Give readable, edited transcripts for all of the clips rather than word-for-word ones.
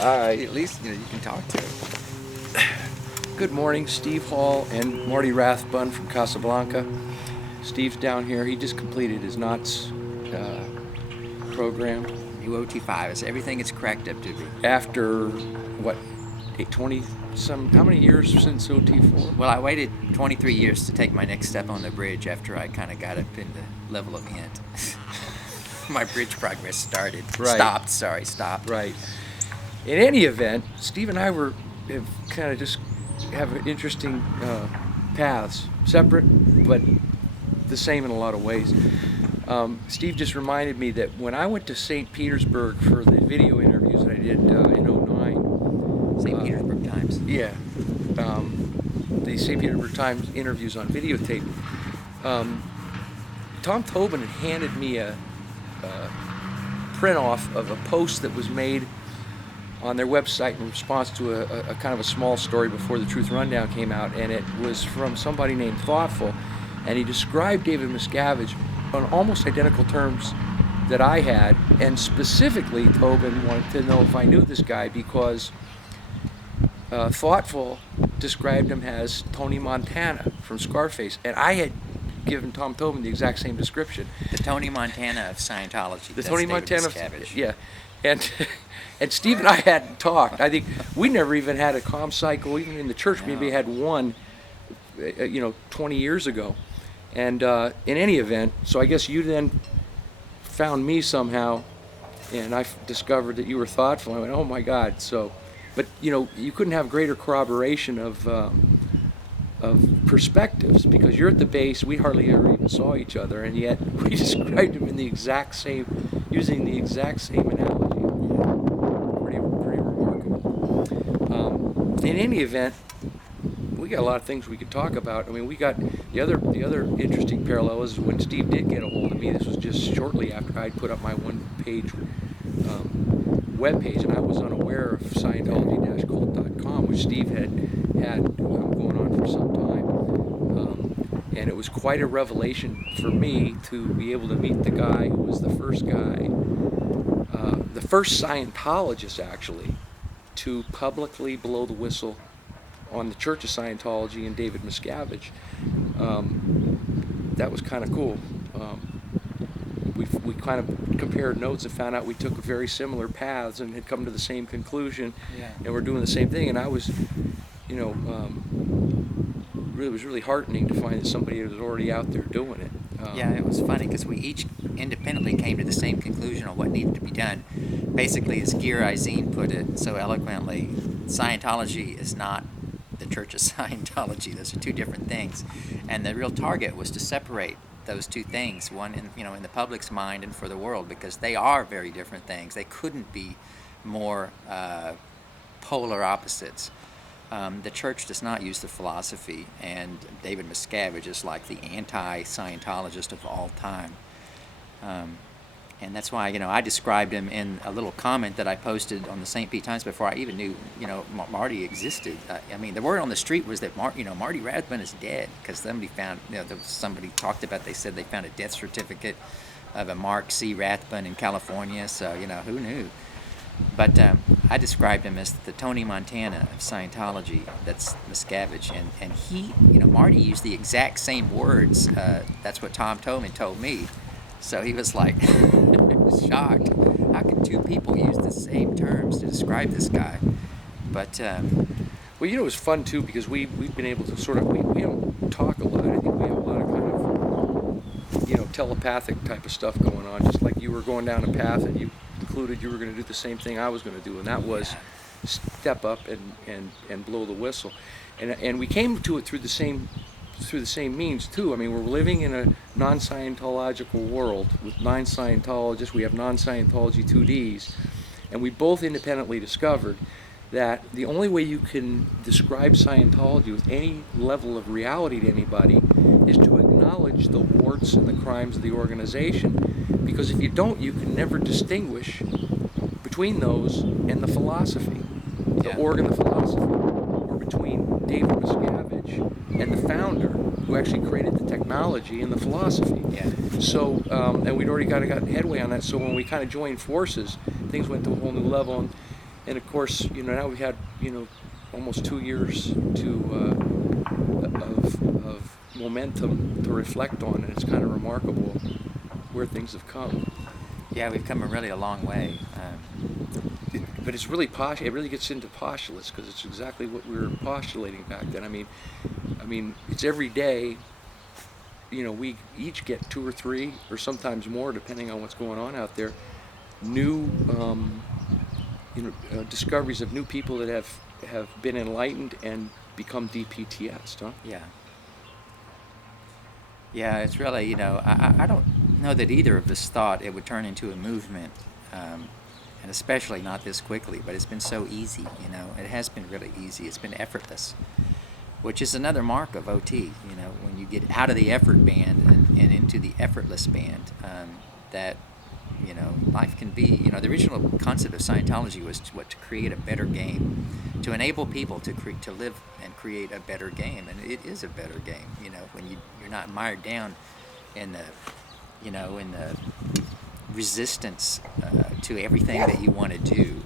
At least you can talk to him. Good morning, Steve Hall and Marty Rathbun from Casablanca. Steve's down here. He just completed his knots program. New OT5 is everything it's cracked up to be. After, what, 20 some, how many years since OT4? Well, I waited 23 years to take my next step on the bridge after I kind of got up in the level of Int. My bridge progress started. Right. Stopped. Right. In any event, Steve and I have kind of just have interesting paths, separate but the same in a lot of ways. Steve just reminded me that when I went to St. Petersburg for the video interviews that I did in '09. St. Petersburg Times. Yeah. The St. Petersburg Times interviews on videotape. Tom Tobin had handed me a print off of a post that was made on their website in response to a kind of a small story before the Truth Rundown came out, and it was from somebody named Thoughtful, and he described David Miscavige on almost identical terms that I had, and specifically Tobin wanted to know if I knew this guy because Thoughtful described him as Tony Montana from Scarface, and I had given Tom Tobin the exact same description. The Tony Montana of Scientology. The Tony Montana of Miscavige. Yeah, and Steve and I hadn't talked. I think we never even had a comm cycle, even in the church. Maybe we had one, 20 years ago. And in any event, so I guess you then found me somehow, and I discovered that you were Thoughtful. I went, oh my God. So, but you couldn't have greater corroboration of perspectives, because you're at the base. We hardly ever even saw each other, and yet we described him in the exact same, using the exact same analogy. Pretty remarkable. In any event, we got a lot of things we could talk about. I mean, we got the other interesting parallel is when Steve did get a hold of me. This was just shortly after I'd put up my one-page web page, and I was unaware of Scientology-cult.com, which Steve had going on for some time. And it was quite a revelation for me to be able to meet the guy who was the first Scientologist actually to publicly blow the whistle on the Church of Scientology and David Miscavige. That was kind of cool. We kind of compared notes and found out we took very similar paths and had come to the same conclusion, and we're doing the same thing. And I was, it was really heartening to find that somebody was already out there doing it. It was funny because we each independently came to the same conclusion on what needed to be done. Basically, as Gir Eisen put it so eloquently, Scientology is not the Church of Scientology. Those are two different things, and the real target was to separate those two things, one in the public's mind and for the world, because they are very different things. They couldn't be more polar opposites. The church does not use the philosophy, and David Miscavige is like the anti-Scientologist of all time. And that's why, I described him in a little comment that I posted on the St. Pete Times before I even knew, Marty existed. The word on the street was that Marty Rathbun is dead, because somebody found, somebody talked about, they said they found a death certificate of a Mark C. Rathbun in California, so, who knew? But I described him as the Tony Montana of Scientology. That's Miscavige, and he, Marty used the exact same words. That's what Tom Tobin told me. So he was like shocked. How can two people use the same terms to describe this guy? But well, it was fun too, because we've been able to sort of we don't talk a lot. I think we have a lot of kind of telepathic type of stuff going on. Just like you were going down a path and you concluded you were going to do the same thing I was going to do, and that was step up and blow the whistle. And we came to it through the same means too. I mean, we're living in a non-Scientological world with 9 Scientologists. We have non-Scientology 2Ds, and we both independently discovered that the only way you can describe Scientology with any level of reality to anybody is to acknowledge the warts and the crimes of the organization, because if you don't, you can never distinguish between those and the philosophy, the organ of philosophy, or between David Miscavige and the founder who actually created the technology and the philosophy. So, and we'd already got headway on that, so when we kind of joined forces, things went to a whole new level. And of course, now we've had, almost 2 years of momentum to reflect on, and it's kind of remarkable where things have come. Yeah, we've come a long way. But it's really it really gets into postulates, because it's exactly what we were postulating back then. I mean, it's every day. We each get 2 or 3, or sometimes more, depending on what's going on out there. New, discoveries of new people that have been enlightened and become DPTS, huh? Yeah. Yeah, it's really, I don't know that either of us thought it would turn into a movement, and especially not this quickly, but it's been so easy, It has been really easy. It's been effortless, which is another mark of OT, when you get out of the effort band and into the effortless band, that, life can be, the original concept of Scientology was to create a better game, to enable people to live and create a better game, and it is a better game, when you're not mired down in the, in the resistance to everything that you want to do.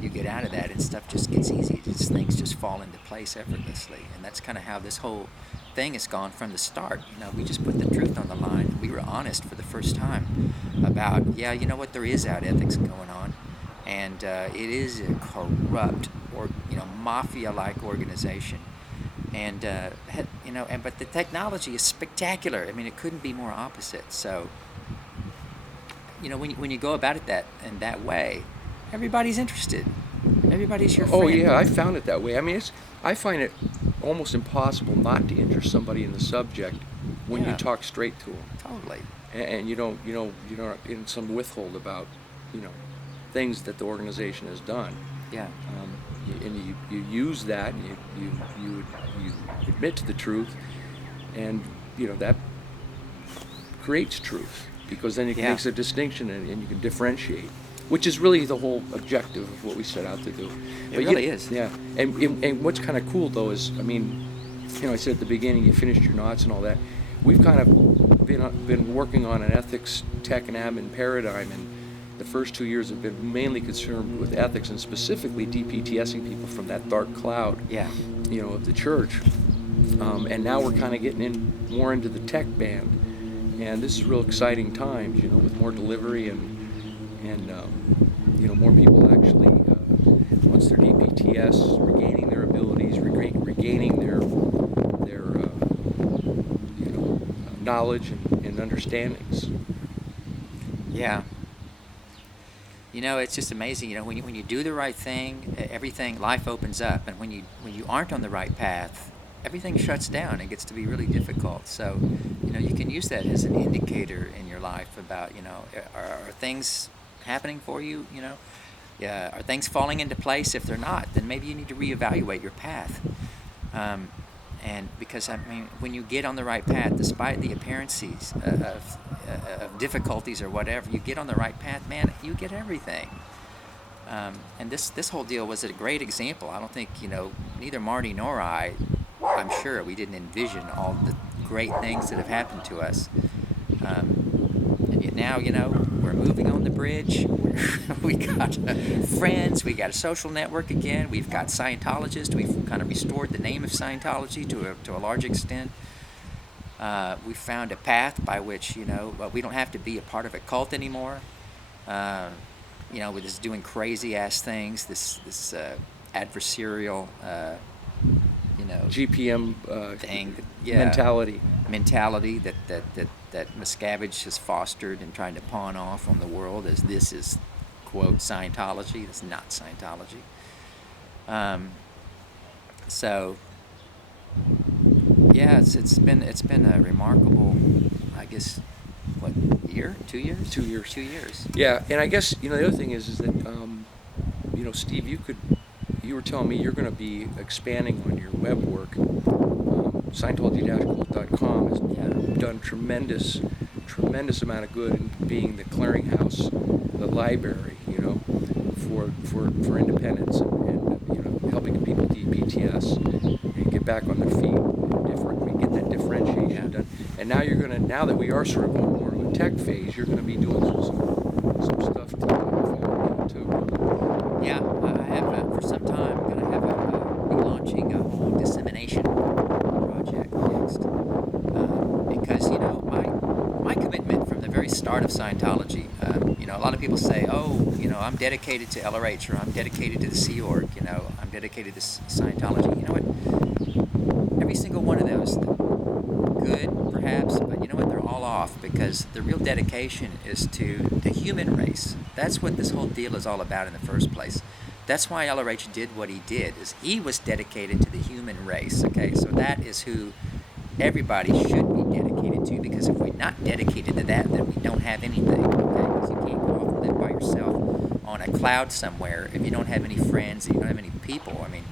You get out of that and stuff just gets easy. Things just fall into place effortlessly, and that's kind of how this whole thing has gone from the start. We just put the truth on the line. We were honest for the first time about, what there is out ethics going on, and it is a corrupt or mafia-like organization, and but the technology is spectacular. It couldn't be more opposite. So when you go about it in that way, everybody's interested. Everybody's your friend. Oh yeah, I found it that way. I find it almost impossible not to interest somebody in the subject when you talk straight to them. Totally. And you don't in some withhold about, things that the organization has done. Yeah. And you use that, and you admit to the truth, and that creates truth, because then it makes a distinction, and you can differentiate, which is really the whole objective of what we set out to do. It really is. Yeah. And what's kind of cool though is, I said at the beginning, you finished your knots and all that. We've kind of been working on an ethics, tech, and admin paradigm, and the first 2 years have been mainly concerned with ethics, and specifically DPTSing people from that dark cloud, of the church. And now we're kind of getting more into the tech band, and this is real exciting times, with more delivery and more people actually, once they're DPTS, regaining their abilities, regaining their knowledge and understandings. Yeah. It's just amazing. When you do the right thing, life opens up, and when you aren't on the right path, everything shuts down. It gets to be really difficult. So, you can use that as an indicator in your life about, are things happening for you? Are things falling into place? If they're not, then maybe you need to reevaluate your path. And because when you get on the right path, despite the appearances of difficulties or whatever, you get on the right path, man, you get everything. And this whole deal was a great example. I don't think neither Marty nor I'm sure we didn't envision all the great things that have happened to us. And yet now, we're moving on the bridge. We got friends. We got a social network again. We've got Scientologists. We've kind of restored the name of Scientology to a large extent. We found a path by which, we don't have to be a part of a cult anymore. With this doing crazy ass things, this adversarial, GPM thing, mentality that Miscavige has fostered and trying to pawn off on the world as this is, quote, Scientology. It's not Scientology. So yeah, it's been a remarkable, I guess, what, year? 2 years? 2 years. 2 years. Yeah, and I guess the other thing is that Steve, you were telling me you're going to be expanding on your web work. Scientology-cult.com has done tremendous amount of good in being the clearinghouse, the library, for independence and helping people DPTS and get back on their feet, and get that differentiation done. And now that we are sort of more of a tech phase, you're going to be doing some stuff to follow too. for some time, I'm going to have be launching a whole dissemination project next. Because, my commitment from the very start of Scientology, a lot of people say, oh, I'm dedicated to LRH, or I'm dedicated to the Sea Org, I'm dedicated to Scientology. You know what? Every single one of those, good perhaps, but you know what? They're all off, because the real dedication is to the human race. That's what this whole deal is all about in the first place. That's why LRH did what he did, is he was dedicated to the human race, okay? So that is who everybody should be dedicated to, because if we're not dedicated to that, then we don't have anything, okay? Because you can't go off and live by yourself on a cloud somewhere if you don't have any friends, and you don't have any people. I mean,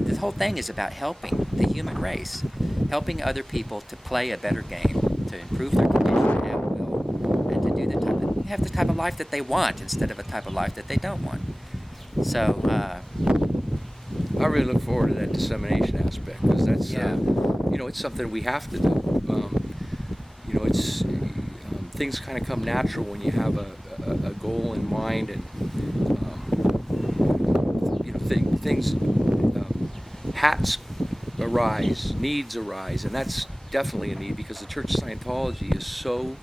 the whole thing is about helping the human race, helping other people to play a better game, to improve their condition at will, and to do have the type of life that they want instead of a type of life that they don't want. So, I really look forward to that dissemination aspect, because that's, Yeah. It's something we have to do. It's things kind of come natural when you have a goal in mind, and things, hats arise, needs arise, and that's definitely a need, because the Church of Scientology is so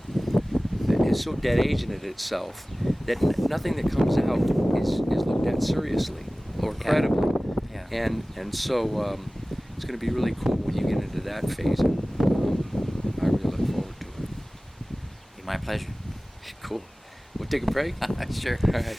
dead age in it itself that nothing that comes out is looked at seriously or credibly. Yeah. And so it's going to be really cool when you get into that phase. And, I really look forward to it. Be my pleasure. Cool. We'll take a break. Sure. All right.